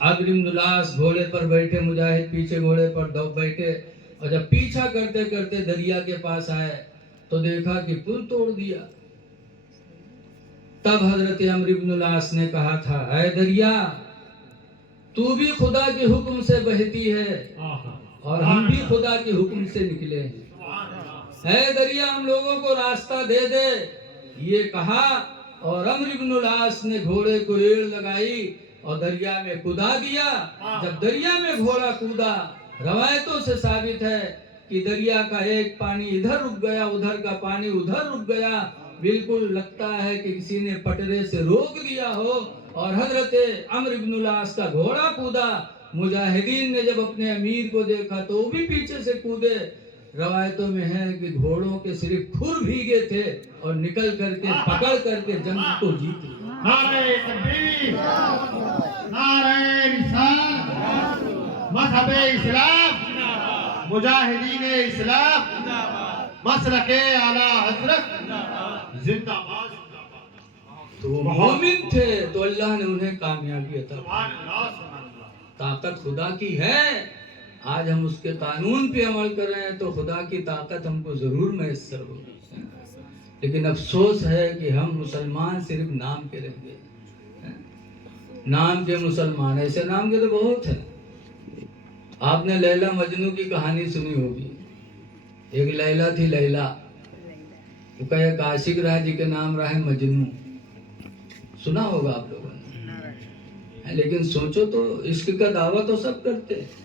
अम्र इब्न उलास घोड़े पर बैठे, मुजाहिद पीछे घोड़े पर दब बैठे, और जब पीछा करते करते दरिया के पास आए तो देखा कि पुल तोड़ दिया। तब हजरत अम्र इब्न उलास ने कहा था, ऐ दरिया, तू भी खुदा के हुक्म से बहती है और हम भी खुदा के हुक्म से निकले हैं। ऐ दरिया, हम लोगों को रास्ता दे दे। ये कहा और अम्र इब्न उलास ने घोड़े को एड़ लगाई और दरिया में कूदा दिया। जब दरिया में घोड़ा कूदा, रवायतों से साबित है कि दरिया का एक पानी इधर रुक गया, उधर का पानी उधर रुक गया। बिल्कुल लगता है कि किसी ने पटरे से रोक दिया हो। और हजरत अम्र इब्न उलास का घोड़ा कूदा। मुजाहिदीन ने जब अपने अमीर को देखा तो वो भी पीछे से कूदे। रवायतों में है कि घोड़ों के सिर्फ खुर भीगे थे और निकल करके पकड़ करके जंग को जीते। नारे तकबीर, नारे रिसालत, मज़हबे इस्लाम, मुजाहिदीने इस्लाम, मसलके आला हज़रत जिंदाबाद। तो वो मोमिन थे तो अल्लाह ने उन्हें कामयाबी अता सुभान अल्लाह, सुभान अल्लाह। ताकत खुदा की है। आज हम उसके कानून पे अमल कर रहे हैं तो खुदा की ताकत हमको जरूर मैसर होगी। लेकिन अफसोस है कि हम मुसलमान सिर्फ नाम के रह गए, नाम के मुसलमान। ऐसे नाम के तो बहुत हैं। आपने लैला मजनू की कहानी सुनी होगी। एक लैला थी, लैला उसका एक आशिक रहा जी के नाम रहा है मजनू। सुना होगा आप लोगों ने। लेकिन सोचो तो, इश्क का दावा तो सब करते हैं।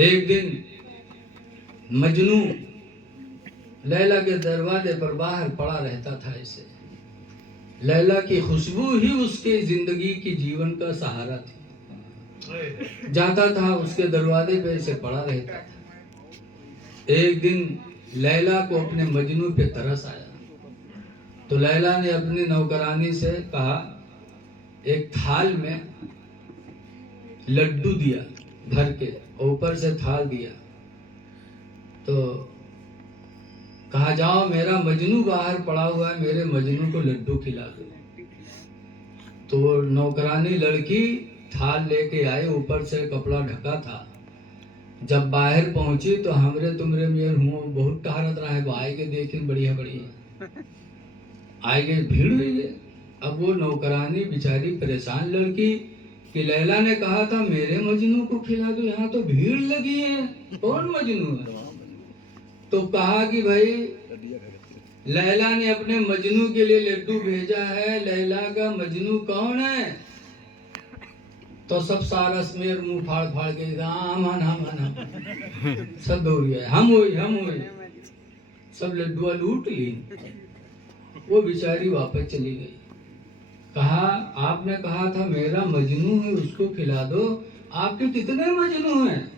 एक दिन मजनू लैला के दरवाजे पर बाहर पड़ा रहता था। ऐसे लैला की खुशबू ही उसके जिंदगी की जीवन का सहारा थी। जाता था उसके दरवाजे पे ऐसे पड़ा रहता था। एक दिन लैला को अपने मजनू पे तरस आया तो लैला ने अपनी नौकरानी से कहा, एक थाल में लड्डू दिया भर के, ऊपर से थाल दिया। तो कहा, जाओ मेरा मजनू बाहर पड़ा हुआ है, मेरे मजनू को लड्डू खिला दो। तो वो नौकरानी लड़की थाल लेके आई, ऊपर से कपड़ा ढका था। जब बाहर पहुंची तो हमरे तुमरे में हुआ बहुत टहरत रहा है, आए के देखें बढ़िया बढ़िया आए गए, भीड़ हुई है। अब वो नौकरानी बेचारी परेशान लड़की कि लैला ने कहा था मेरे मजनू को खिला दो, यहाँ तो भीड़ लगी है, कौन मजनू है? तो कहा कि भाई लैला ने अपने मजनू के लिए लड्डू भेजा है, लैला का मजनू कौन है? तो सब सारा स्मेर मुंह फाड़ फाड़ के हम सब दौड़ गए, हम हुई सब लड्डुआ लूट ली। वो बेचारी वापस चली गई। कहा, आपने कहा था मेरा मजनू है उसको खिला दो, आपके कितने मजनू हैं?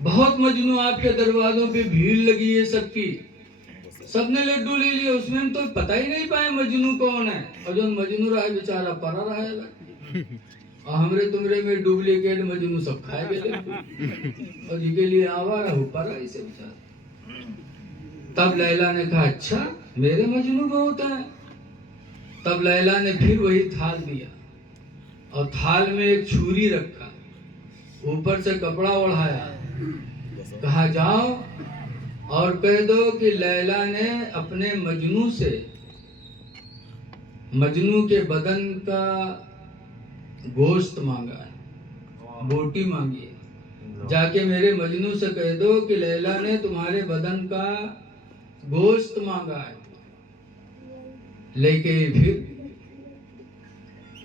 बहुत मजनू, आपके दरवाजों पे भीड़ लगी है सबकी, सबने लड्डू ले लिए, उसमें तो पता ही नहीं पाए मजनू कौन है। और जो मजनू रहा बेचारा परा रहा है, और हमरे तुमरे में डुप्लीकेट मजनू सब खाए गए और जिसके लिए आवारा हो परा इसे बेचारा। तब लैला ने कहा, अच्छा मेरे मजनू बहुत है। तब लैला ने फिर वही थाल दिया और थाल में एक छुरी रखा, ऊपर से कपड़ा ओढ़ाया। कहा, जाओ और कह दो कि लैला ने अपने मजनू से मजनू के बदन का गोश्त मांगा है, बोटी मांगी है। जाके मेरे मजनू से कह दो कि लैला ने तुम्हारे बदन का गोश्त मांगा है। लेके फिर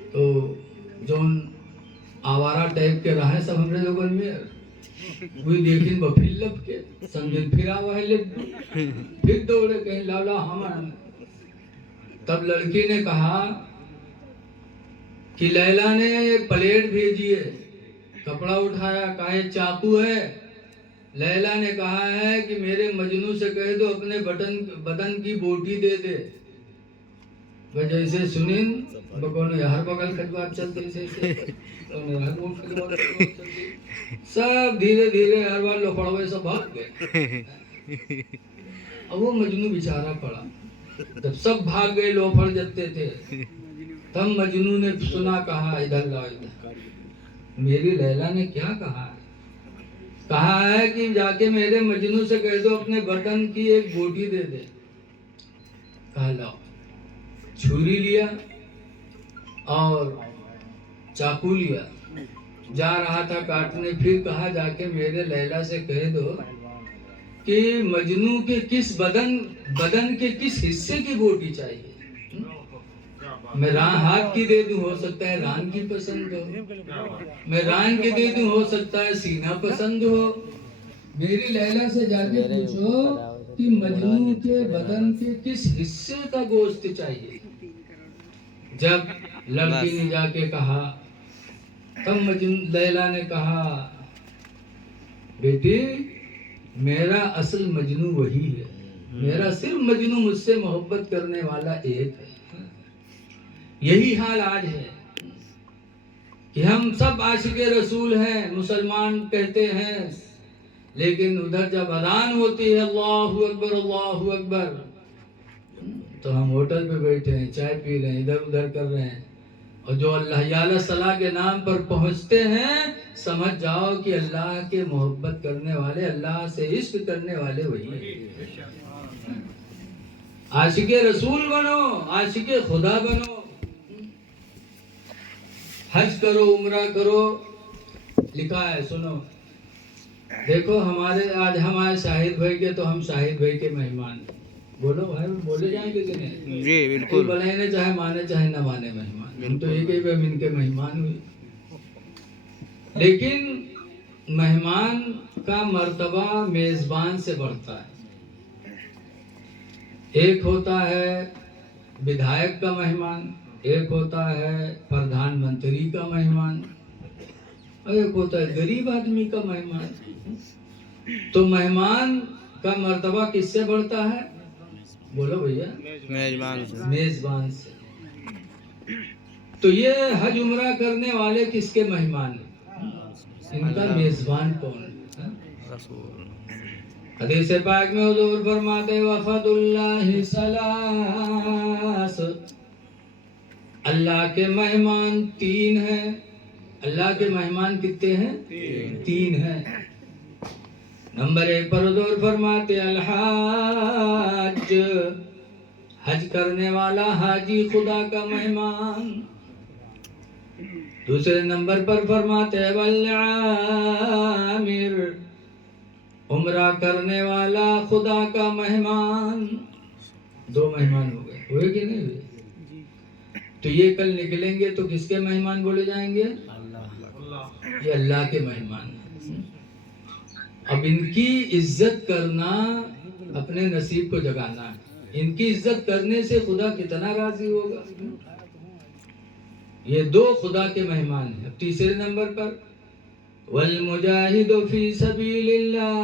तो जो आवारा टाइप के रहा है सब हमरे लोगन में, कोई देखिन बफिल लब के समझे फिर आवा है लड्डू, फिर दौड़े कहीं लाला हमारा। तब लड़की ने कहा कि लैला ने एक प्लेट भेजी है, कपड़ा उठाया, कहा चाकू है। लैला ने कहा है कि मेरे मजनू से कह दो अपने बदन की बोटी दे दे। जैसे सुनिन हर बगल खजवार चलते सब धीरे धीरे हर बार लोफड़वे सब भाग गए। अब वो मजनू बेचारा पड़ा। जब सब भाग गए लोफड़ जते थे तब मजनू ने सुना, कहा इधर लाओ इधर, मेरी लैला ने क्या कहा है? कहा है कि जाके मेरे मजनू से कह दो अपने बदन की एक बोटी दे दे। कहा लाओ। छुरी लिया और चाकू लिया, जा रहा था काटने, फिर कहा जाके मेरे लैला से कह दो कि मजनू के किस बदन के किस हिस्से की बोटी चाहिए। मैं हाथ की दे दूं, हो सकता है रान की पसंद हो। मैं रान की दे दूं, हो सकता है सीना पसंद हो। मेरी लैला से जाके पूछो कि मजनू के बदन के किस हिस्से का गोश्त चाहिए। जब लड़की ने जाके कहा, तब लैला ने कहा, बेटी मेरा असल मजनू वही है, मेरा सिर्फ मजनू मुझसे मोहब्बत करने वाला एक है। यही हाल आज है कि हम सब आशिके रसूल हैं, मुसलमान कहते हैं, लेकिन उधर जब अजान होती है अल्लाहु अकबर अल्लाहु अकबर, तो हम होटल पे बैठे हैं, चाय पी रहे हैं, इधर उधर कर रहे हैं। और जो अल्लाह याला सलाह के नाम पर पहुंचते हैं, समझ जाओ कि अल्लाह के मोहब्बत करने वाले, अल्लाह से इश्क करने वाले वही हैं। आशिके रसूल बनो, आशिके खुदा बनो, हज करो, उम्रा करो। लिखा है, सुनो, देखो हमारे आज हम आए शाहिद भाई के, तो हम शाहिद भाई के मेहमान। बोलो भाई, बोले जाएंगे कि नहीं? जी बिल्कुल। बनाने चाहे माने चाहे न माने मेहमान, हम तो एक ही इनके मेहमान हुए। लेकिन मेहमान का मर्तबा मेजबान से बढ़ता है। एक होता है विधायक का मेहमान, एक होता है प्रधानमंत्री का मेहमान, और एक होता है गरीब आदमी का मेहमान। तो मेहमान का मर्तबा किससे बढ़ता है? बोलो भैया, मेजबान से। मेजबान से। तो ये हज उम्रा करने वाले किसके मेहमान हैं? इनका मेजबान कौन है? हदीस पाक में हुजूर फरमाते, वफदुल्लाहि सलास, अल्लाह के मेहमान तीन हैं। अल्लाह के मेहमान कितने हैं? तीन हैं। नंबर 1 पर हुजूर फरमाते अल-हज, हज करने वाला हाजी खुदा का मेहमान। दूसरे नंबर पर फरमाते वल-आमिर, उम्रा करने वाला खुदा का मेहमान। 2 मेहमान हो गए, हुए कि नहीं हुए? तो ये कल निकलेंगे तो किसके मेहमान बोले जाएंगे? अल्लाह। ये अल्लाह के मेहमान। अब इनकी इज्जत करना, अपने नसीब को जगाना है। इनकी इज्जत करने से खुदा कितना राजी होगा। ये 2 खुदा के मेहमान हैं। तीसरे नंबर पर वल मुजाहिदु फी सबीलिल्लाह,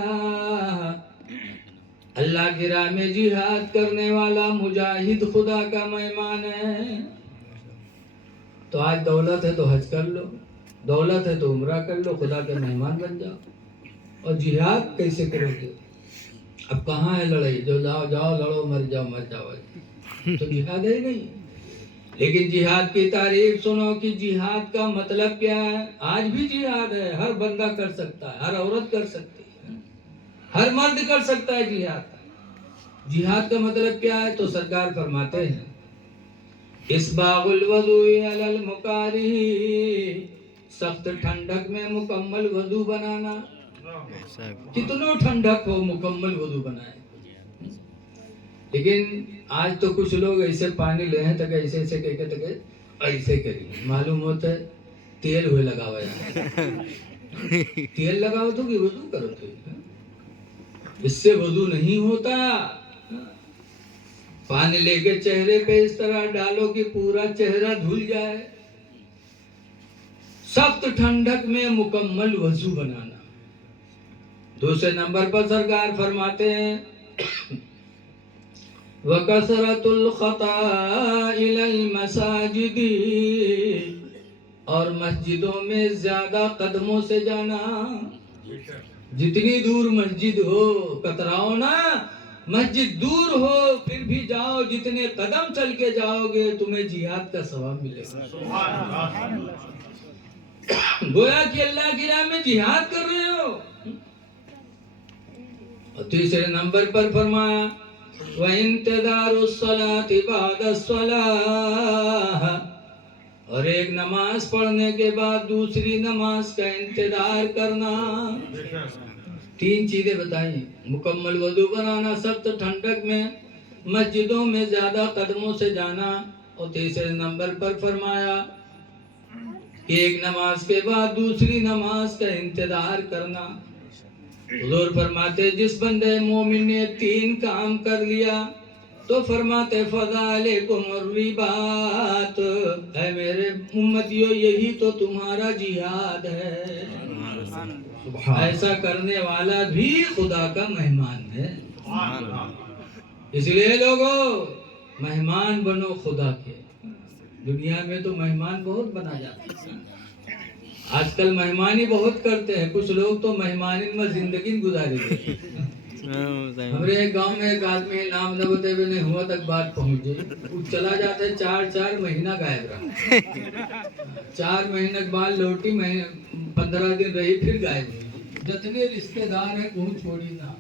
अल्लाह की राह में जिहाद करने वाला मुजाहिद खुदा का मेहमान है। तो आज दौलत है तो हज कर लो, दौलत है तो उम्रा कर लो, खुदा के मेहमान बन जाओ। और जिहाद कैसे करोगे? अब कहाँ है लड़ाई? जो जाओ जाओ लड़ो, मर जाओ, तो जिहाद है नहीं। लेकिन जिहाद की तारीफ सुनो कि जिहाद का मतलब क्या है। आज भी जिहाद है, हर बंदा कर सकता है, हर औरत कर सकती है, हर मर्द कर सकता है जिहाद। जिहाद का मतलब क्या है? तो सरकार फरमाते हैं इस्बागुल वज़ूइ अलल मुकारी, सख्त ठंडक में मुकम्मल वज़ू बनाना। कितनो ठंडक हो मुकम्मल वज़ू बनाए। लेकिन आज तो कुछ लोग ऐसे पानी ले हैं तक ऐसे ऐसे कह तक ऐसे करी, मालूम होता है तेल हुए लगावा है। तेल लगाओ तो कि वज़ू करो तो, इससे वज़ू नहीं होता। पानी लेके चेहरे पे इस तरह डालो कि पूरा चेहरा धुल जाए। सख्त ठंडक में मुकम्मल वज़ू बनाना। दूसरे नंबर पर सरकार फरमाते हैं वकसरतुल खताइल मसाजिदी, और मस्जिदों में ज्यादा कदमों से जाना। जितनी दूर मस्जिद हो कतराओ ना, मस्जिद दूर हो फिर भी जाओ, जितने कदम चल के जाओगे तुम्हें जिहाद का सवाब मिलेगा। सुभान अल्लाह। गोया कि अल्लाह की राह में जिहाद कर रहे हो। और तीसरे नंबर पर फरमाया व इंतज़ारुस्सलाति बादस्सलाह, और एक नमाज पढ़ने के बाद दूसरी नमाज का इंतजार करना। तीन चीजें बताई, मुकम्मल वजू बनाना सख्त ठंडक में, मस्जिदों में ज्यादा कदमों से जाना, और तीसरे नंबर पर फरमाया कि एक नमाज के बाद दूसरी नमाज का इंतजार करना। हुजूर फरमाते जिस बंदे मोमिन ने तीन काम कर लिया तो फरमाते फज़ालिकुम रिबात, है मेरे उम्मतियों यही तो तुम्हारा जिहाद है। ऐसा करने वाला भी खुदा का मेहमान है। इसलिए लोगों मेहमान बनो खुदा के। दुनिया में तो मेहमान बहुत बना जाते हैं, आजकल मेहमानी बहुत करते हैं। कुछ लोग तो मेहमानी में जिंदगी गुजारी देते हैं। हमारे एक गांव में एक आदमी नाम न बते हुए नहीं हुआ तक बात पहुंच गई, वो चला जाता है 4 महीना गायब रहा। 4 महीने के बाद लौटी, 15 दिन रही फिर गायब हुई। जितने रिश्तेदार हैं कहीं छोड़ी ना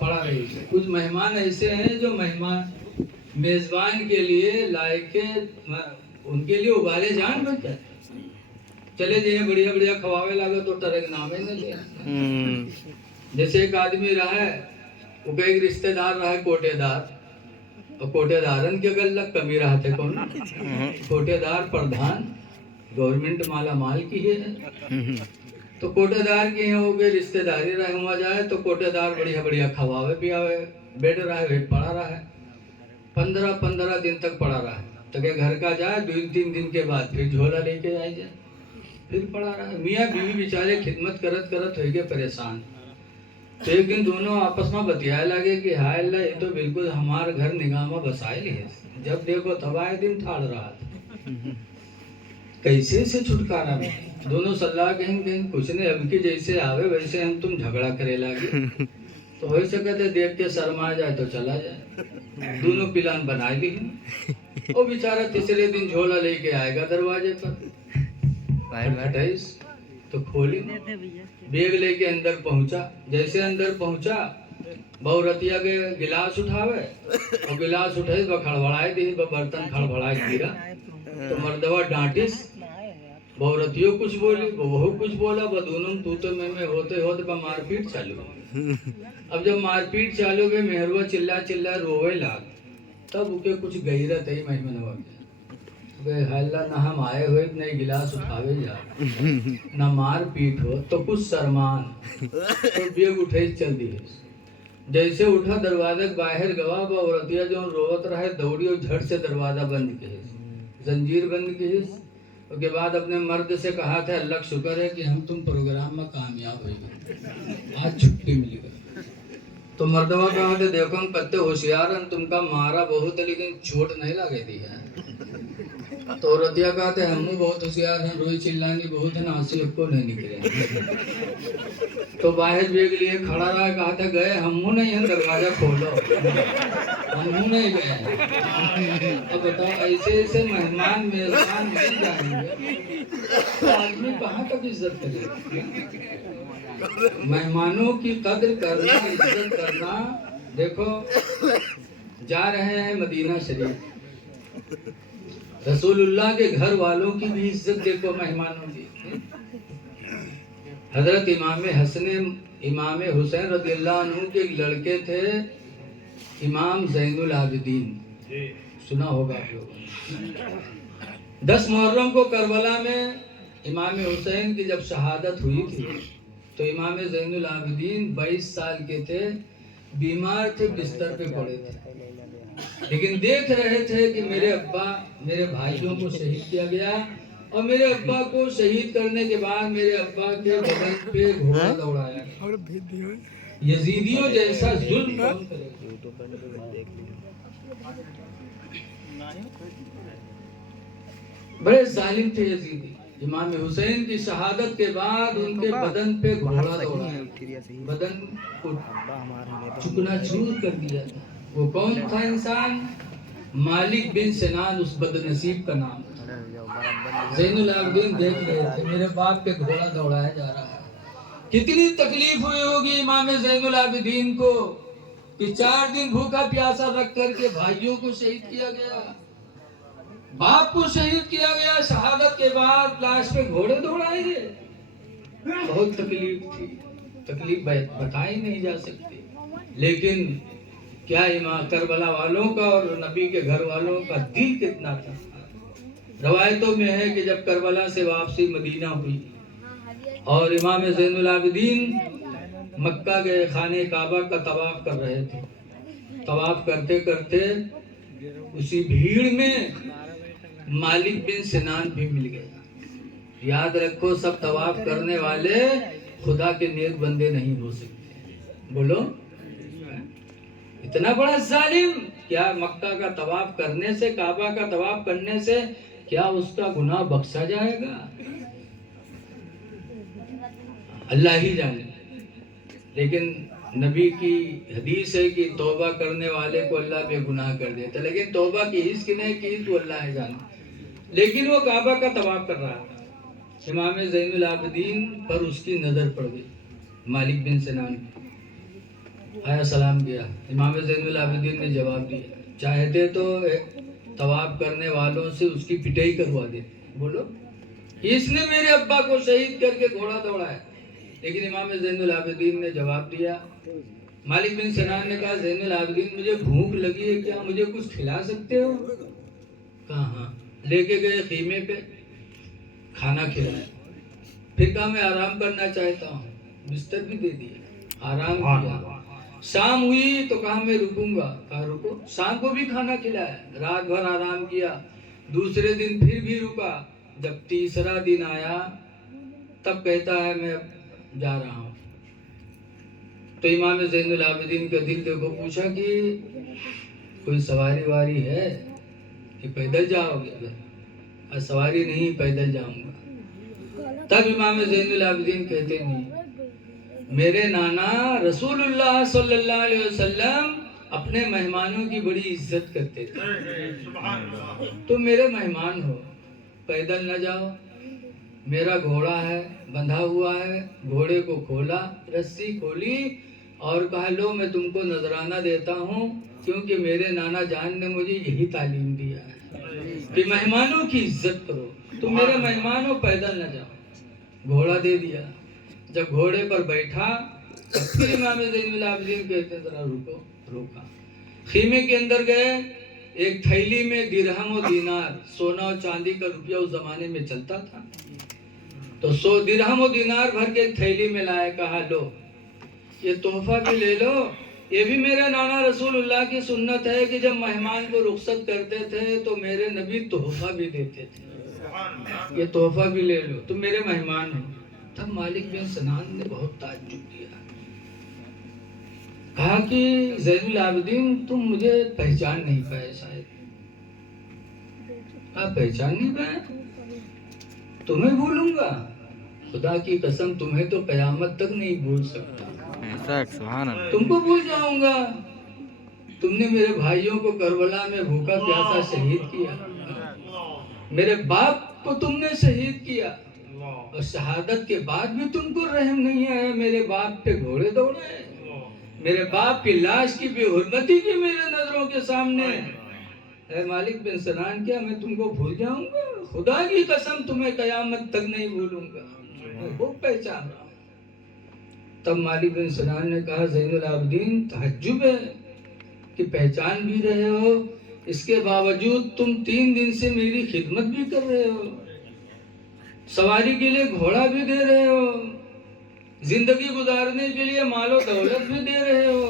पड़ा रही। कुछ मेहमान ऐसे हैं जो मेहमान मेजबान के लिए लायक, उनके लिए उबाले जान बन जाते। चले जाइए बढ़िया बढ़िया खवावे लगे तो तरह नामे न लिया। जैसे एक आदमी रहा है, वो एक रिश्तेदार रहा है कोटेदार, और कोटेदारन के गल्ला कमी रहा थे कौन कोटेदार प्रधान, गवर्नमेंट माला माल की है। तो कोटेदार के यहाँ हो गए रिश्तेदारी रहे हुआ जाए तो कोटेदार बढ़िया बढ़िया खवावे पियावे, बेड रहा है पड़ा रहा है। 15 दिन तक पड़ा रहा है, तो के घर का जाए 2-3 दिन के बाद फिर झोला लेके आए जाए, फिर पड़ा रहा है। मियाँ बीवी बेचारे खिदमत करत करत हो गए परेशान। तो एक दिन दोनों आपस में बतियाए लगे कि हाय अल्लाह ये तो बिल्कुल हमारे घर निगाह में बसाए लिए, जब देखो तब आए दिन ठाड़ रहा था, कैसे से छुटकारा में। दोनों सलाह कहीं कुछ नहीं, अब की जैसे आवे वैसे हम तुम झगड़ा करे लगे, तो हो सके थे देख के शर्मा जाए तो चला जाए। दोनों प्लान बना ली। वो बेचारा तीसरे दिन झोला लेके आएगा दरवाजे पर, तो खोली, बैग लेके अंदर पहुंचा। जैसे अंदर पहुंचा बहुरतिया के गिलास उठावे, और गिलास उठे तो खड़बड़ाए दी, बर्तन खड़बड़ाए गिरा। तो मर्दवा डांटिस, बहुरतियों कुछ बोली, बहू कुछ बोला, दोनों तू तो मैं होते होते पर मारपीट चालू। अब जब मारपीट चालू गई, मेहरुआ चिल्ला चिल्ला रोवे लाग, तब उके कुछ गहिरत है मेहमानवा के। हल्ला ना हम आए हुए नहीं गिलास उठावे जा, ना मार पीट हो तो कुछ शर्मान, तो बेग उठे चल दिए। जैसे उठा दरवाजे बाहर गवा, औरतिया जो रोवत रहे दौड़ी और झट से दरवाजा बंद किए, जंजीर बंद की। उसके बाद अपने मर्द से कहा था अल्लाह का शुक्र है कि हम तुम प्रोग्राम में कामयाब हो गए, आज छुट्टी मिल गई। तो मर्दवा कहा थे देखो हम कत्ते होशियार हैं, तुमका मारा बहुत है लेकिन चोट नहीं लगे दी है। तो औरतिया कहते हम बहुत होशियार हैं, रोई चिल्लानी बहुत है ना, आंसू को नहीं निकले। तो बाहर बेग लिए खड़ा रहा, कहा था गए हमू नहीं है, दरवाजा खोलो, हमू नहीं गए। अब बताओ ऐसे ऐसे मेहमान मेजबान मिल जाएंगे तो आदमी कहाँ तक इज्जत करेगा। मेहमानों की कद्र करना, इज्जत करना। देखो जा रहे हैं मदीना शरीफ, रसूलुल्लाह के घर वालों की भी इज्जत देखो मेहमानों की। हजरत इमाम हुसैन रज़ियल्लाहु अन्हु के लड़के थे इमाम ज़ैनुल आबिदीन, सुना होगा आप लोगों ने। 10 मुहर्रम को करबला में इमाम हुसैन की जब शहादत हुई थी तो इमाम ज़ैनुल आबिदीन 22 साल के थे, बीमार थे, बिस्तर पे पड़े थे, लेकिन देख रहे थे कि मेरे अब्बा मेरे भाइयों को शहीद किया गया, और मेरे अब्बा को शहीद करने के बाद मेरे अब्बा के बदन पे घोड़ा दौड़ाया। यजीदियों जैसा जुल्म कौन करेगा। बड़े जालिम थे यजीदी, इमाम हुसैन की शहादत के बाद उनके बदन पे घोड़ा दौड़ा, बदन को चूकनाचूर कर दिया था। वो कौन था इंसान? मालिक बिन सिनान, उस बदनसीब का नाम था। ज़ैनुल आबिदीन देख रहे थे मेरे बाप पे घोड़ा दौड़ाया जा रहा है। कितनी तकलीफ हुई होगी इमाम ज़ैनुल आबिदीन को कि 4 दिन भूखा प्यासा रख करके भाइयों को शहीद किया गया, बाप को शहीद किया गया, शहादत के बाद लाश पे घोड़े दौड़ाए गए। बहुत तकलीफ थी, तकलीफ बताई नहीं जा सकती। लेकिन क्या इमाम करबला वालों का और नबी के घर वालों का दिल कितना था। रवायतों में है कि जब करबला से वापसी मदीना हुई और इमाम ज़ैनुल आबिदीन मक्का गए, खाने काबा का तवाफ कर रहे थे। तवाफ करते करते उसी भीड़ में मालिक बिन सिनान भी मिल गया। याद रखो, सब तवाफ करने वाले खुदा के नेक बंदे नहीं हो सकते। बोलो, इतना बड़ा जालिम, क्या मक्का का तवाफ करने से, काबा का तवाफ करने से क्या उसका गुनाह बख्शा जाएगा? अल्लाह ही जाने। लेकिन नबी की हदीस है कि तौबा करने वाले को अल्लाह बेगुनाह कर देता, लेकिन तौबा की इसकी नहीं की तो अल्लाह ही जाने। लेकिन वो काबा का तवाफ कर रहा था, इमाम ज़ैनुल आबिदीन पर उसकी नजर पड़ गई। मालिक बिन सिनान आया, सलाम किया। इमाम ज़ैनुल आबिदीन ने जवाब दिया, चाहते तो तवाफ करने वालों से उसकी पिटाई करवा देते। बोलो, इसने मेरे अब्बा को शहीद करके घोड़ा दौड़ाया। लेकिन इमाम ज़ैनुल आबिदीन ने जवाब दिया, मालिक बिन सिनान ने कहा, ज़ैनुल आबिदीन मुझे भूख लगी है, क्या मुझे कुछ खिला सकते हो? कहा हाँ। लेके गए खीमे पे, खाना खिलाया। फिर कहा मैं आराम करना चाहता हूँ, बिस्तर भी दे दिया, आराम किया। शाम हुई तो कहा मैं रुकूंगा, कहा रुको। शाम को भी खाना खिलाया, रात भर आराम किया। दूसरे दिन फिर भी रुका। जब तीसरा दिन आया तब कहता है मैं जा रहा हूँ। तो इमाम ज़ैनुल आबिदीन का दिल देखो, पूछा कि कोई सवारी वारी है कि पैदल जाओगे? सवारी नहीं, पैदल जाऊंगा। तब इमाम ज़ैनुल आबिदीन कहते नहीं, मेरे नाना रसूलुल्लाह सल्लल्लाहु अलैहि वसल्लम अपने मेहमानों की बड़ी इज्जत करते थे। तो मेरे मेहमान हो, पैदल न जाओ, मेरा घोड़ा है, बंधा हुआ है। घोड़े को खोला, रस्सी खोली और कहा लो मैं तुमको नजराना देता हूँ, क्योंकि मेरे नाना जान ने मुझे यही तालीम दिया है कि मेहमानों की इज्जत करो। तुम मेरे मेहमान हो, पैदल न जाओ। घोड़ा दे दिया। जब घोड़े पर बैठा तब फिर इमाम ज़ैनुल आबिदीन कहते जरा रुको। रोका। खीमे के अंदर गए, एक थैली में दिरहम और दीनार, सोना और चांदी का रुपया उस जमाने में चलता था, तो 100 दिरहम और दीनार भर के एक थैली में लाए। कहा लो ये तोहफा भी ले लो, ये भी मेरे नाना रसूलुल्लाह की सुन्नत है कि जब मेहमान को रुखसत करते थे तो मेरे नबी तोहफा भी देते थे, ये तोहफा भी ले लो, तुम मेरे मेहमान हो। तब मालिक बिन सिनान ने बहुत ताज्जुब किया, कहा कि ज़ैनुल आबिदीन तुम मुझे पहचान नहीं पाए शायद। कहा पहचान नहीं पाए? तुम्हें भूलूंगा? खुदा की कसम तुम्हें तो कयामत तक नहीं भूल सकता। तुमको भूल जाऊंगा? तुमने मेरे भाइयों को करबला में भूखा प्यासा शहीद किया, मेरे बाप को तुमने शहीद किया, और शहादत के बाद भी तुमको रहम नहीं आया। मेरे बाप पे घोड़े दौड़ाए, मेरे बाप की लाश की बेहुरमती की मेरे नजरों के सामने। है मालिक बिन सिनान, क्या मैं तुमको भूल जाऊंगा? खुदा की कसम तुम्हें कयामत तक नहीं भूलूंगा, मैं वो पहचान रहा हूं। तब मालिक बिन सिनान ने कहा, ज़ैनुल आबिदीन तहज्जुब है कि पहचान भी रहे हो, इसके बावजूद तुम 3 दिन से मेरी खिदमत भी कर रहे हो, सवारी के लिए घोड़ा भी दे रहे हो, जिंदगी गुजारने के लिए मालो दौलत भी दे रहे हो।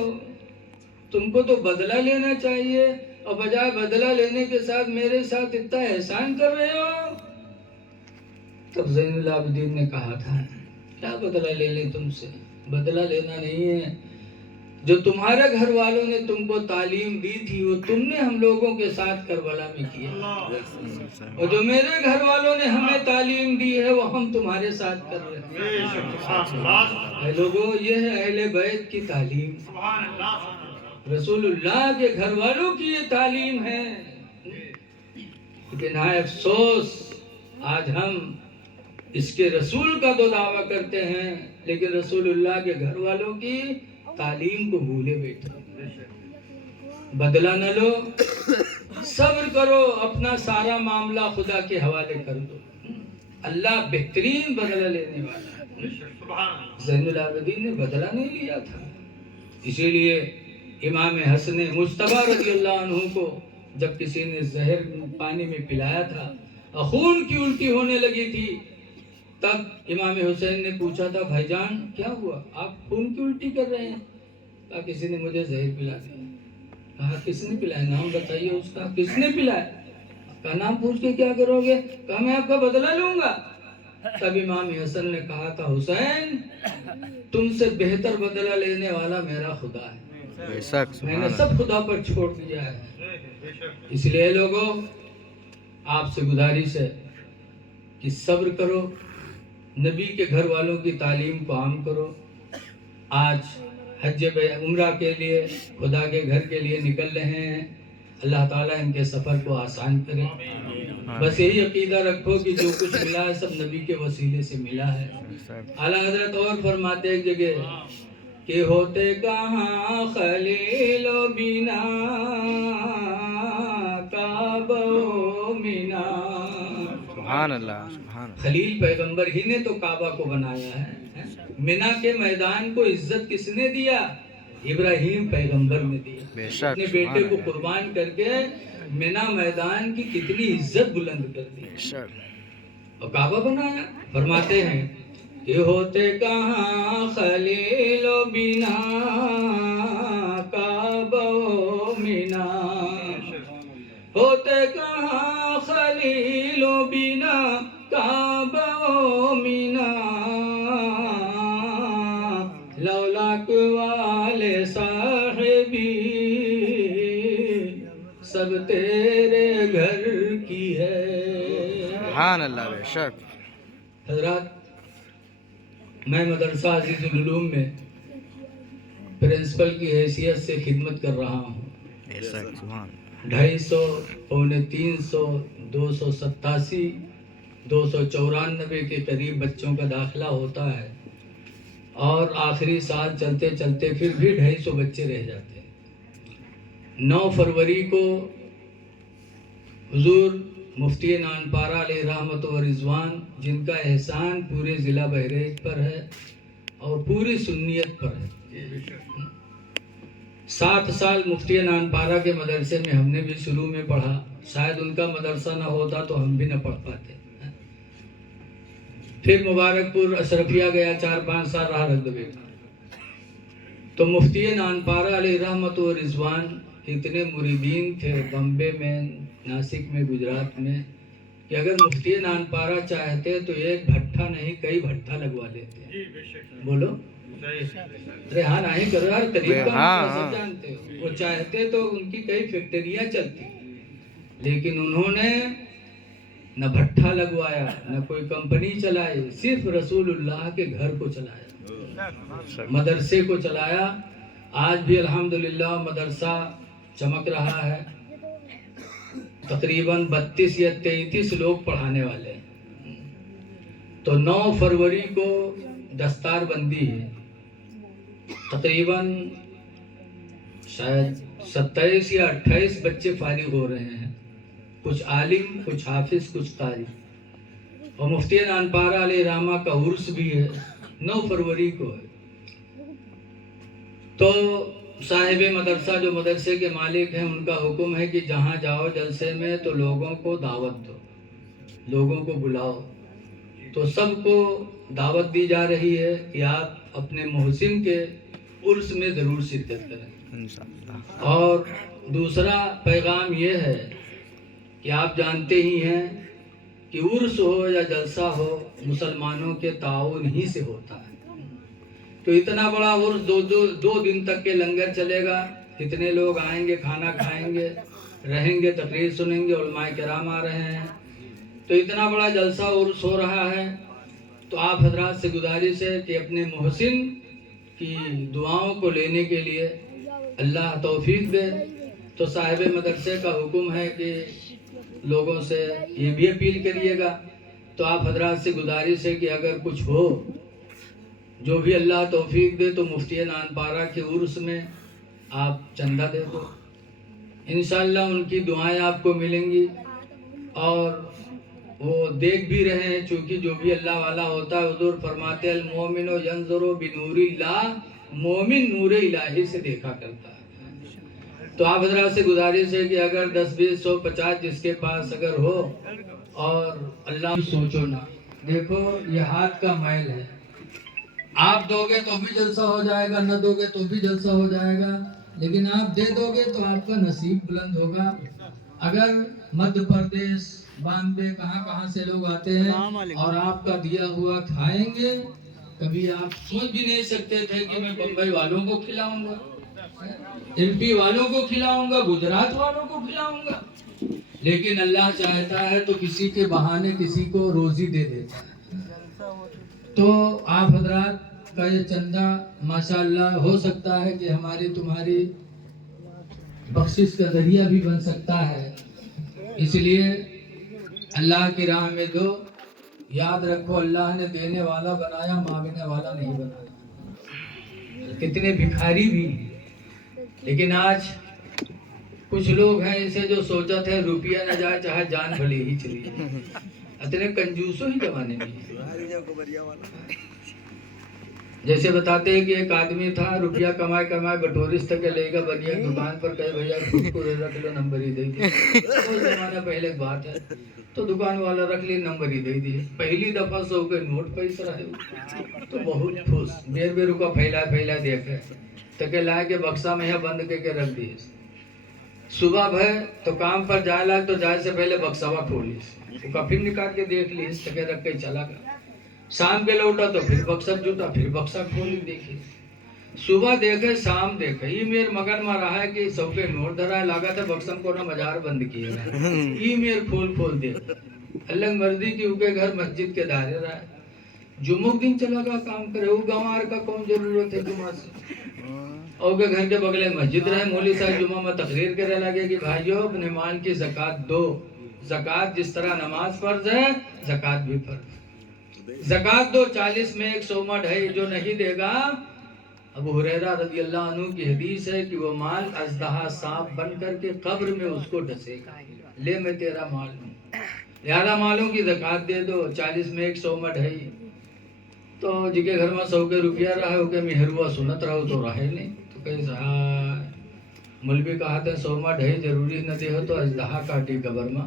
तुमको तो बदला लेना चाहिए, और बजाय बदला लेने के साथ मेरे साथ इतना एहसान कर रहे हो। तब ज़ैनुल आबिदीन ने कहा था, क्या बदला ले लें तुमसे? बदला लेना नहीं है, जो तुम्हारे घर वालों ने तुमको तालीम दी थी वो तुमने हम लोगों के साथ करबला में किया, और जो मेरे घर वालों ने हमें तालीम दी है वो हम तुम्हारे साथ कर रहे हैं। लोगों, ये है अहले बैत की तालीम, रसूलुल्लाह के घर वालों की ये तालीम है। लेकिन हाय अफसोस, आज हम इसके रसूल का तो दावा करते हैं लेकिन रसूलुल्लाह के घर वालों की तालीम को भूले बैठे। बदला न लो, सब्र करो, अपना सारा मामला खुदा के हवाले कर दो। अल्लाह बेहतरीन बदला लेने वाला है। ज़ैनुल आबिदीन ने बदला नहीं लिया था, इसीलिए इमाम हसन मुज्तबा रज़ियल्लाहु अन्हु को जब किसी ने जहर पानी में पिलाया था और खून की उल्टी होने लगी थी, तब इमाम हुसैन ने पूछा था, भाईजान क्या हुआ, आप खून की उल्टी कर रहे हैं? कहा किसी ने मुझे जहर पिला दिया। कहा किसने पिलाया, नाम बताइए उसका, किसने पिलाया? कहा नाम पूछ के क्या करोगे? कहा मैं आपका बदला लूंगा। तब इमाम हसन ने कहा था, हुसैन तुमसे बेहतर बदला लेने वाला मेरा खुदा है, मैंने सब खुदा पर छोड़ दिया है। इसलिए लोगों, आपसे गुजारिश है कि सब्र करो, नबी के घर वालों की तालीम को आम करो। आज हज उम्रा के लिए खुदा के घर के लिए निकल रहे हैं, अल्लाह ताला इनके सफ़र को आसान करे। बस यही अकीदा रखो कि जो कुछ मिला है सब नबी के वसीले से मिला है। आला हजरत और फरमाते एक जगह कि होते कहाँ खलीलो बिना काबो मिना। सुभान अल्लाह, सुभान। खलील पैगंबर ही ने तो काबा को बनाया है। मिना के मैदान को इज्जत किसने दिया? इब्राहिम पैगंबर ने दिया। अपने बेटे को कुर्बान करके मिना मैदान की कितनी इज्जत बुलंद कर दी और काबा बनाया। फरमाते हैं कि होते कहाँ खलीलो बिना काबो मिना, होते कहाँ खलीलो बिना काबो मिना, लौलाक वाले साहिबी सब तेरे घर की है। सुभान अल्लाह, बेशक। हजरात, मैं मदरसा अजीजुल उलूम में प्रिंसिपल की हैसियत से खिदमत कर रहा हूँ। 250, पौने 300, 287, 294 के करीब बच्चों का दाखिला होता है और आखिरी साल चलते चलते फिर भी 250 बच्चे रह जाते हैं। 9 फरवरी को हुजूर मुफ्ती नानपारा अलैहि रहमत व रिजवान, जिनका एहसान पूरे ज़िला बहरेज पर है और पूरी सुन्नियत पर है, 7 साल मुफ्ती नानपारा के मदरसे में हमने भी शुरू में पढ़ा। शायद उनका मदरसा ना होता तो हम भी ना पढ़ पाते। फिर मुबारकपुर अशरफिया गया, 4-5 साल रहा रगदबे का। तो मुफ्ती नानपारा अलैहि रहमत व रिजवान इतने मुरीदीन थे बम्बे में, नासिक में, गुजरात में, कि अगर मुफ्ती नानपारा चाहते तो एक भट्ठा नहीं कई भट्ठा लगवा लेते। बोलो, अरे हाँ नहीं करो यार, करीब का सब जानते हो। वो चाहते तो उनकी कई फैक्ट्रियां चलती, लेकिन उन्होंने न भट्ठा लगवाया, न कोई कंपनी चलाई, सिर्फ रसूलुल्लाह के घर को चलाया, मदरसे को चलाया। आज भी अल्हम्दुलिल्लाह मदरसा चमक रहा है। तकरीबन 32 या 33 लोग पढ़ाने वाले हैं। तो 9 फरवरी को दस्तार बंदी है। तकरीबन शायद 27 या 28 बच्चे फारिग हो रहे हैं, कुछ आलिम, कुछ हाफिज, कुछ कारी। और मुफ्ती नानपारा अलैहि रहमा का उर्स भी है, 9 फरवरी को है। तो साहिब मदरसा जो मदरसे के मालिक हैं, उनका हुक्म है कि जहाँ जाओ जलसे में तो लोगों को दावत दो, लोगों को बुलाओ। तो सबको दावत दी जा रही है कि आप अपने मोहसिन के उर्स में ज़रूर शिरकत करें। और दूसरा पैगाम ये है कि आप जानते ही हैं कि उर्स हो या जलसा हो, मुसलमानों के ताउन ही से होता है। तो इतना बड़ा उर्स दो दिन तक के लंगर चलेगा, कितने लोग आएंगे, खाना खाएंगे, रहेंगे, तकरीर सुनेंगे, उलमाए किराम आ रहे हैं, तो इतना बड़ा जलसा उर्स हो रहा है। तो आप हजरात से गुजारिश है कि अपने मोहसिन की दुआओं को लेने के लिए अल्लाह तौफीक दे। तो साहिब मदरसे का हुक्म है कि लोगों से ये भी अपील करिएगा। तो आप हजरात से गुजारिश है कि अगर कुछ हो, जो भी अल्लाह तौफीक दे, तो मुफ्ती नानपारा के उर्स में आप चंदा दे दो, इंशाअल्लाह उनकी दुआएं आपको मिलेंगी। और वो देख भी रहे हैं, चूँकि जो भी अल्लाह वाला होता है, हुजूर फरमाते अल मोमिनो यंजुरु बिनूरिल्लाह, मोमिन नूर इलाही से देखा करता है। तो आप हजरात से गुजारिश है कि अगर 10, 20, 100, 50 जिसके पास अगर हो, और अल्लाह सोचो ना, देखो ये हाथ का मैल है, आप दोगे तो भी जलसा हो जाएगा, न दोगे तो भी जलसा हो जाएगा, लेकिन आप दे दोगे तो आपका नसीब बुलंद होगा। अगर मध्य प्रदेश, बॉम्बे, कहाँ से लोग आते हैं और आपका दिया हुआ खाएंगे, कभी आप सोच भी नहीं सकते थे कि मैं बम्बई वालों को खिलाऊंगा, MP वालों को खिलाऊंगा, गुजरात वालों को खिलाऊंगा, लेकिन अल्लाह चाहता है तो किसी के बहाने किसी को रोजी दे देता है। तो आप हजरात का ये चंदा माशाअल्लाह हो सकता है कि हमारी तुम्हारी बख्शिश का जरिया भी बन सकता है। इसलिए अल्लाह की राह में दो। याद रखो, अल्लाह ने देने वाला बनाया, मांगने वाला नहीं बनाया। कितने भिखारी भी हैं, लेकिन आज कुछ लोग हैं ऐसे जो सोचा थे रुपया न जाए चाहे जान भले ही चली जाए, इतने कंजूसों ही जमाने में। जैसे बताते हैं कि एक आदमी था, रुपया कमाए बटोरिस तक लेगा, बनिया दुकान पर कहे भैया खुद को रख लो, नंबर ही दे दिए। तो जमाना पहले की बात है, तो दुकान वाला रख लिए, नंबर ही दे दिए। पहली दफा 100 के नोट पैसा रहे तो बहुत खुश, बेर रुका फैला देखे तके ला के बक्सा में यहाँ बंद करके रख दिए। सुबह भय तो काम पर जाए ला, तो जाए से पहले बक्सावा खोलिस, उसका फिर निकाल के देख ली, तके रख के चला गया। शाम के लौटा तो फिर बक्सा जुटा, फिर बक्सा खोली, देखी सुबह देखे शाम देखे, ये मेरे मगन में रहा है कि 100 के नोट धरा है, लगा था बक्सम को ना मजार बंद किया है, ये मेरे खोल दे। अल्लाह मर्जी की उनके घर मस्जिद के दायरे रहा है, जुम्मो दिन चला गया काम करे, वो गंवार का कौन जरूरत है जुम्मा से। और के घर के बगले मस्जिद रहे, मौली साहब जुम्मा में तकरीर करे लगे कि भाइयों अपने माल की ज़कात दो, ज़कात जिस तरह नमाज फर्ज है, ज़कात भी फर्ज। ज़कात दो, 40 में 100 मड है, जो नहीं देगा, अबू हुरैरा रज़ी अल्लाह अन्हु की हदीस है कि वो माल अजदहा सांप बन करके कब्र में उसको डसेगा, ले मैं तेरा माल हूँ, लिहाजा मालों की ज़कात दे दो, 40 में 100 मड है। तो जिके घर में 100 के रुपया रहा है, मेहरुआ सुनत रहो तो रहे नहीं, तो कहीं सहा मौलवी कहा था 100 मड है, जरूरी न दे हो तो अजदहा काटी कब्र में,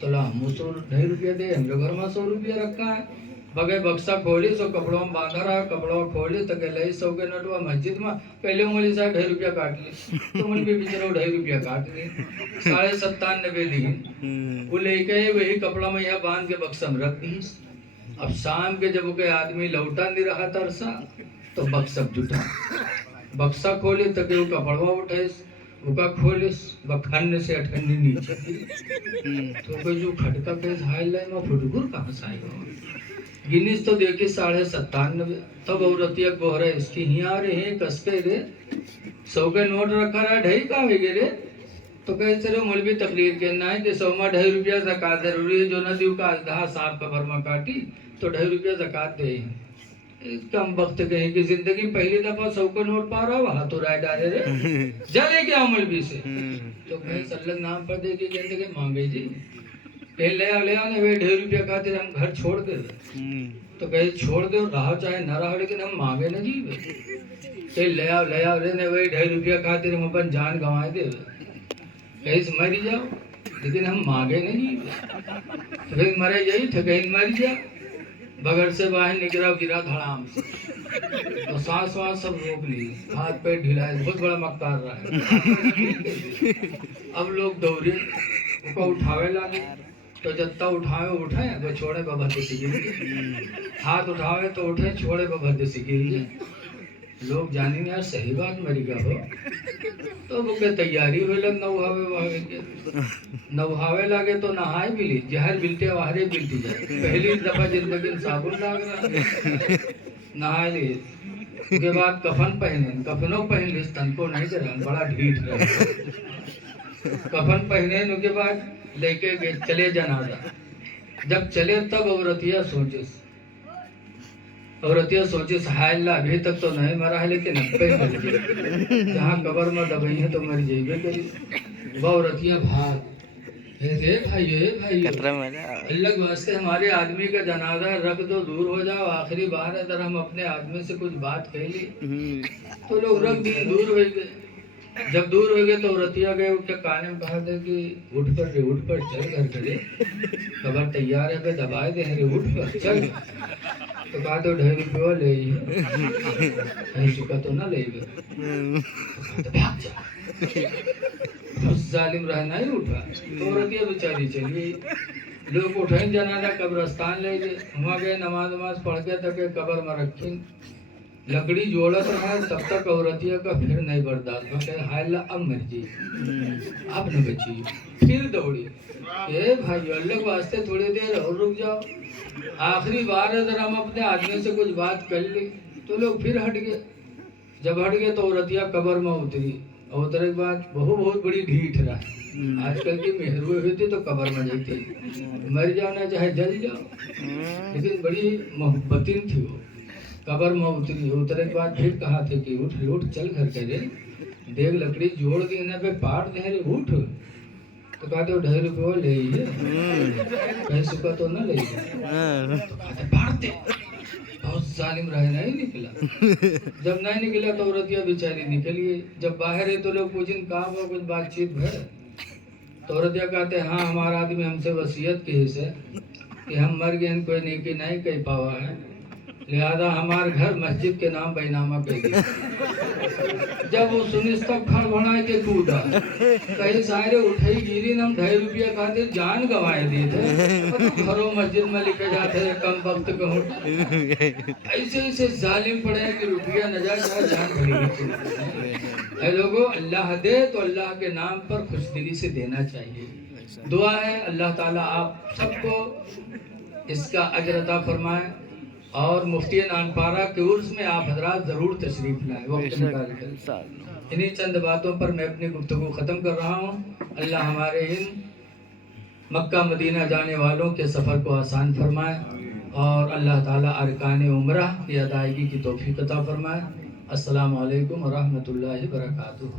तो ला हम 100 रुपया दे, हम जो घर में 100 रुपया रखा है। बगैर बक्सा खोली, सो कपड़ों में बांधा रहा, कपड़ों खोली तो कहले 100 के नोटवा मस्जिद में, पहले मौली साहब 2.5 रुपया काट ली, तो मौलवी बेचारा 2.5 रुपया काट ली, 97.5 ली, वो लेके वही कपड़ा में यहाँ बांध के बक्सा में रख दी। अब शाम के जब के आदमी लौटा नहीं रहा तरसा, तो बक्सा जुटा, बक्सा खोले तो के कपड़वा उठे, उका खोलिस बखन से अठन्नी नीचे, तो कोई जो खटका के झाइल ले में फुटगुर कहाँ से आएगा, गिनीस तो देखी 97.5, तब औरतिया गोहरा इसकी ही आ रहे हैं कसके रे, 100 के नोट रखा रहा, 2.5 का है रे, तो कहे चलो मौलवी तकरीर कहना है कि 100 में 2.5 रुपया ज़कात जरूरी है, जो न दी का अजदहा सांप कब्र में काटी तो 2.5 रुपया ज़कात दे। कम वक्त कहीं की जिंदगी पहली दफा 100 का नोट पा रहा, वहां तो राय डाले रे, जले क्या मौलवी से, तो कहे सल्लल्लाहु नाम पर देखिए कहते कि मांगे जी ले आने वे 2.5 रुपया खातिर हम घर छोड़ दे, तो कहे छोड़ दो, रहा चाहे न रहा, लेकिन हम मांगे न जी, कहे ले आओ लेने वे 2.5 रुपया खातिर हम अपन जान गंवाए दे, कहीं मर जाओ, लेकिन हम मांगे नहीं, तो कहीं मरे यही थे, कहीं मर जा, बगैर से बाहर गिरा धड़ाम से, तो सांस वास सब रोक ली, हाथ पैर ढिलाए, बहुत बड़ा मक्कार रहा है। अब लोग दौड़े उसको उठावे लागे, तो जत्ता उठाए तो छोड़े बाबा से गिर गए, हाथ उठावे तो उठे, छोड़े बाबा से गिर गए, लोग जानी नहीं यार सही बात मरी गया हो। तो वो के तैयारी हुई लग नवहावे वहावे के नवहावे लागे तो नहाए बिली जहर बिलते वाहरे बिलती जाए। पहली दफा जिंदगी में साबुन लाग रहा नहाए ली उसके बाद कफन पहने कफनों पहन ली तन को नहीं करा बड़ा ढीठ रहा। कफन पहने उसके बाद लेके गए चले जनाजा। जब चले तब औरतिया सोचे हाय अल्लाह अभी तक तो नहीं मरा है लेकिन अब पे मर गई जहाँ कब्र में दबई है तो मर जाइए करी। वो औरतिया भाग रे भाई अल्लाह वास्ते हमारे आदमी का जनाजा रख दो दूर हो जाओ आखिरी बार अगर हम अपने आदमी से कुछ बात कह ली तो लोग रख दिए दूर हो गए। जब दूर हो गए तो औरतिया गए उनके काने में कहा था कि उठ पर चल घर करे खबर तैयार है पे दबाए दे रे उठ पर चल। तो कहा तो 2.5 रुपया ले चुका तो ना ले भाग जा उस जालिम रहना ही उठा। तो औरतिया बेचारी चली लोग उठे जनाजा कब्रस्तान ले गए वहाँ गए नमाज पढ़ के तक कब्र में रखी लकड़ी जोड़त रहा तब तक औरतिया का फिर नहीं बर्दाश्त हाय ला अब मर जी अब न बची फिर दौड़ी ए भाई अल्लाह के वास्ते थोड़ी देर और रुक जाओ आखिरी बार अगर हम अपने आदमी से कुछ बात कर ली तो लोग फिर हट गए। जब हट गए तो औरतिया कब्र में उतरी उतरे के बाद बहुत बड़ी ढीठ रहा। आजकल की मेहरुए हुई थी तो कब्र में जाती मर जाओ ना चाहे जल जाओ लेकिन बड़ी मोहब्बतीन थी वो। कब्र में उतरे के बाद फिर कहा थे कि उठ चल घर करे देख लकड़ी जोड़ देने पे पार दे रे उठ। तो कहते 2.5 रुपया ले कहीं सुखा तो ना ले तो कहते पार दे बहुत जालिम रहे नहीं निकला। जब नहीं निकला तो औरतिया बेचारी निकली। जब बाहर है तो लोग पूछें कहाँ कुछ बातचीत है तो औरतिया कहते हाँ हमारा आदमी हमसे वसीयत की है कि हम मर गए कोई नेकी नहीं कह पावा है लिहाजा हमारे घर मस्जिद के नाम बैनामा कर दिया। जब वो सुनी तब खड़बड़ा के कूदा कई सारे उठाई गिरी हम 2.5 रुपया खाते जान गंवाए दिए थे तो घरों मस्जिद में लिखे जाते हैं कम वक्त कहूँ ऐसे जालिम पड़े कि रुपया न जाए जान खड़ी। लोगों अल्लाह दे तो अल्लाह के नाम पर खुशदिली से देना चाहिए। दुआ है अल्लाह ताला आप सबको इसका अजर अता फरमाए और मुफ्ती नानपारा के उर्स में आप हजरात जरूर तशरीफ लाएं वक्त निकाल कर। इन्हीं चंद बातों पर मैं अपनी गुफ्तगू ख़त्म कर रहा हूँ। अल्लाह हमारे इन मक्का मदीना जाने वालों के सफ़र को आसान फरमाए और अल्लाह ताला अरकान उम्रा की अदायगी की तौफीक अता फरमाए। अस्सलामु अलैकुम व रहमतुल्लाहि व बरकातुहू।